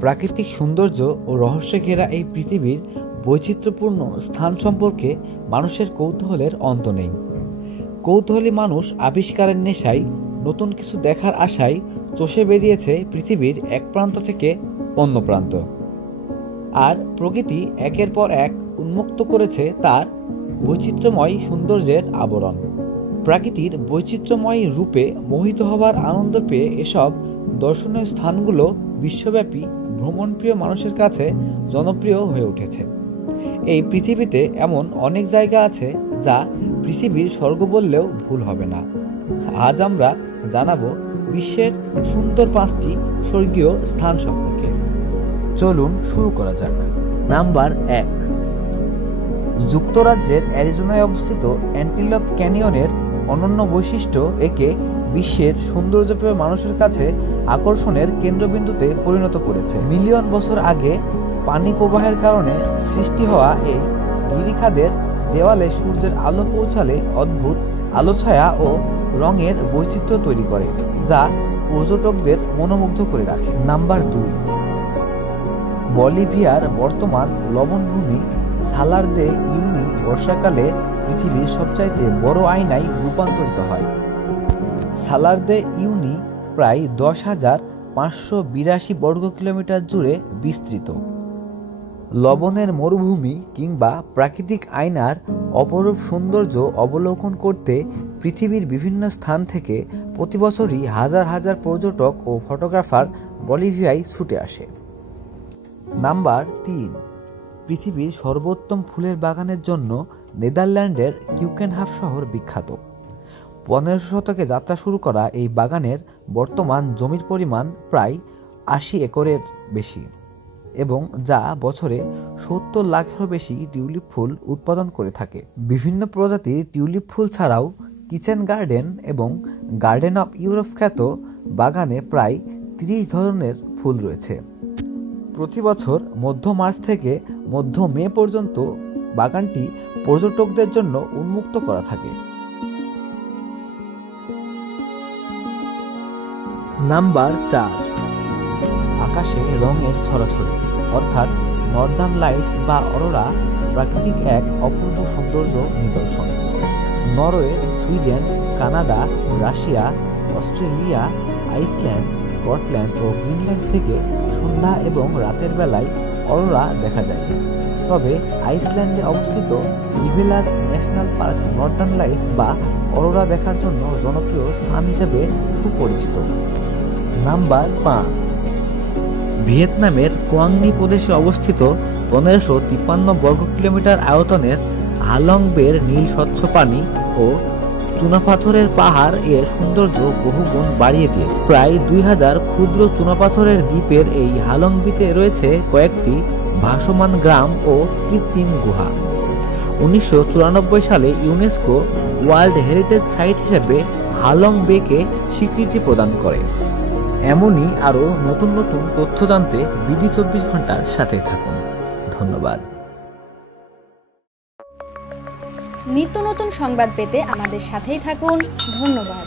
প্রাকৃতিক সৌন্দর্য ও রহস্যে ঘেরা এই পৃথিবীর বৈচিত্র্যপূর্ণ স্থান সম্পর্কে মানুষের কৌতূহলের অন্ত নেই। কৌতূহলী মানুষ আবিষ্কারের নেশায়, নতুন কিছু দেখার আশায় চষে বেরিয়েছে পৃথিবীর এক প্রান্ত থেকে অন্য প্রান্ত। আর প্রকৃতি একের পর এক উন্মুক্ত করেছে তার বৈচিত্র্যময় সৌন্দর্যের আবরণ। প্রাকৃতির বৈচিত্র্যময় রূপে মোহিত হবার আনন্দ পেয়ে এসব দর্শনীয় স্থানগুলো বিশ্বব্যাপী ভ্রমণপ্রিয় মানুষের কাছে জনপ্রিয় হয়ে উঠেছে। এই পৃথিবীতে এমন অনেক জায়গা আছে যা পৃথিবীর স্বর্গ বললেও ভুল হবে না। আজ আমরা জানাবো বিশ্বের সুন্দর 5টি স্বর্গীয় স্থান সম্পর্কে। চলুন শুরু করা যাক। নাম্বার 1, যুক্তরাজ্যের অ্যারিজোনায় অবস্থিত অ্যান্টিলপ ক্যানিয়নের অনন্য বৈশিষ্ট্য একে বিশ্বের সৌন্দর্যপ্রিয় মানুষের কাছে আকর্ষণের কেন্দ্রবিন্দুতে পরিণত করেছে। মিলিয়ন বছর আগে পানি প্রবাহের কারণে সৃষ্টি হওয়া এই গিরিখাদের দেওয়ালে সূর্যের আলো পৌঁছালে অদ্ভুত আলোছায়া ও রঙের বৈচিত্র্য তৈরি করে, যা পর্যটকদের মনোমুগ্ধ করে রাখে। নাম্বার 2, বলিভিয়ার বর্তমান লবণভূমি সালার দে ইউনি বর্ষাকালে পৃথিবীর সবচাইতে বড় আয়নায় রূপান্তরিত হয়। সালার দে ইউনি প্রায় 10,582 বর্গ কিলোমিটার জুড়ে বিস্তৃত। লবণের মরুভূমি কিংবা প্রাকৃতিক আয়নার অপরূপ সৌন্দর্য অবলোকন করতে পৃথিবীর বিভিন্ন স্থান থেকে প্রতি বছরই হাজার হাজার পর্যটক ও ফটোগ্রাফার বলিভিয়ায় ছুটে আসে। নাম্বার 3, পৃথিবীর সর্বোত্তম ফুলের বাগানের জন্য নেদারল্যান্ডের কিউকেনহাফ শহর বিখ্যাত। 15শো শতকে যাত্রা শুরু করা এই বাগানের বর্তমান জমির পরিমাণ প্রায় 80 একরের বেশি এবং যা বছরে 70 লাখেরও বেশি টিউলিপ ফুল উৎপাদন করে থাকে। বিভিন্ন প্রজাতির টিউলিপ ফুল ছাড়াও কিচেন গার্ডেন এবং গার্ডেন অফ ইউরোপ খ্যাত বাগানে প্রায় 30 ধরনের ফুল রয়েছে। প্রতি বছর মধ্য মার্চ থেকে মধ্য মে পর্যন্ত বাগানটি পর্যটকদের জন্য উন্মুক্ত করা থাকে। নাম্বার 4, আকাশে রঙের ছড়াছড়ি অর্থাৎ নর্দার্ন লাইটস বা অরোরা প্রাকৃতিক এক অপূর্ব সৌন্দর্য নিদর্শন। Norway, Sweden, Canada, Russia, Australia, Iceland, Scotland ও গ্রিনল্যান্ড থেকে সন্ধ্যা এবং রাতের বেলায় অরোরা দেখা যায়। তবে আইসল্যান্ডে অবস্থিত ইভেলার ন্যাশনাল পার্ক নর্দার্ন লাইটস বা অরোরা দেখার জন্য জনপ্রিয় স্থান হিসেবে সুপরিচিত। নাম্বার 5, ভিয়েতনামের কোয়াংনি প্রদেশে অবস্থিত 1553 বর্গ কিলোমিটার আয়তনের হালং বের নীল স্বচ্ছ পানি ও চুনাপাথরের পাহাড় এর সৌন্দর্য বহুগুণ বাড়িয়ে দিয়েছে। প্রায় 2000 ক্ষুদ্র চুনাপাথরের দ্বীপের এই হালং বিতে রয়েছে কয়েকটি ভাসমান গ্রাম ও কৃত্রিম গুহা। 1994 সালে ইউনেস্কো ওয়ার্ল্ড হেরিটেজ সাইট হিসেবে হালং বেকে স্বীকৃতি প্রদান করে। এমনই আরও নতুন নতুন তথ্য জানতে বিডি 24 ঘন্টার সাথে থাকুন। ধন্যবাদ। নিত্য নতুন সংবাদ পেতে আমাদের সাথেই থাকুন। ধন্যবাদ।